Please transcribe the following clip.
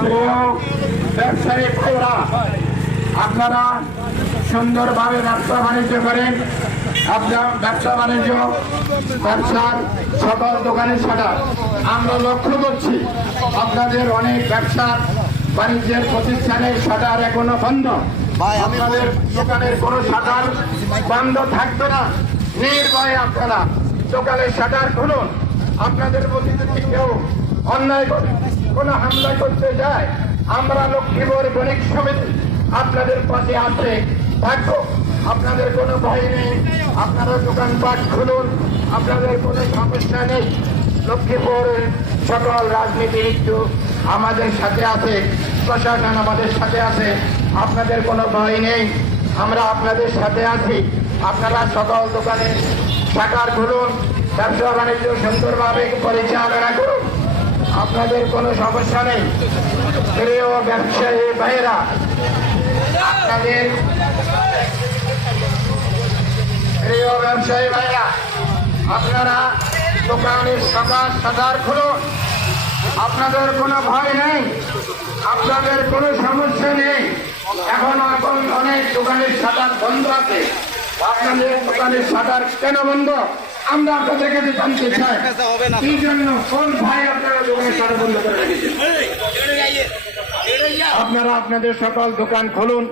প্রিয় ব্যবসায়ী ভাইরা আপনারা সুন্দরভাবে ব্যবসা বাণিজ্য করেন। আপনার ব্যবসা বাণিজ্য ব্যবসার সকল দোকানের শাটার আমরা লক্ষ্য করছি আপনাদের অনেক ব্যবসা বাণিজ্যের প্রতিষ্ঠানের শাটার এখনও বন্ধ। আপনাদের দোকানের কোনো শাটার বন্ধ থাকবে না। নির্ভয়ে আপনারা দোকানের শাটার খুলুন। আপনাদের প্রতি কেউ অন্যায় কোনো হামলা করতে যায়, আমরা লক্ষ্মীপুর বণিক সমিতি আপনাদের পাশে আছে। থাকব আপনাদের কোনো ভয় নেই, আপনারা দোকানপাট খুলুন, আপনাদের কোনো সমস্যা নেই। লক্ষ্মীপুর সকল রাজনীতিবিদ আমাদের সাথে আছে, প্রশাসন আমাদের সাথে আছে, আপনাদের কোনো ভয় নেই, আমরা আপনাদের সাথে আছি। আপনারা সকল দোকানে শাখার খুলুন, ব্যবসা বাণিজ্য সুন্দরভাবে পরিচালনা করুন। আপনাদের কোনো সমস্যা নেই। প্রিয় ব্যবসায়ী ভাইয়েরা, আপনাদের প্রিয় ব্যবসায়ী ভাইরা আপনারা দোকানের সকাল সাদার খুলুন। আপনাদের কোনো ভয় নেই, আপনাদের কোনো সমস্যা নেই। এখন এখন অনেক দোকানের শাটার বন্ধ আছে। আপনাদের দোকানের শাটার কেন বন্ধ? আমরা আপনাদের কাছে জানতে চাই কি জন্য কোন ভাই আপনারা দোকানের শাটার বন্ধ করে রেখেছেন আপনারা আপনাদের সকল দোকান খুলুন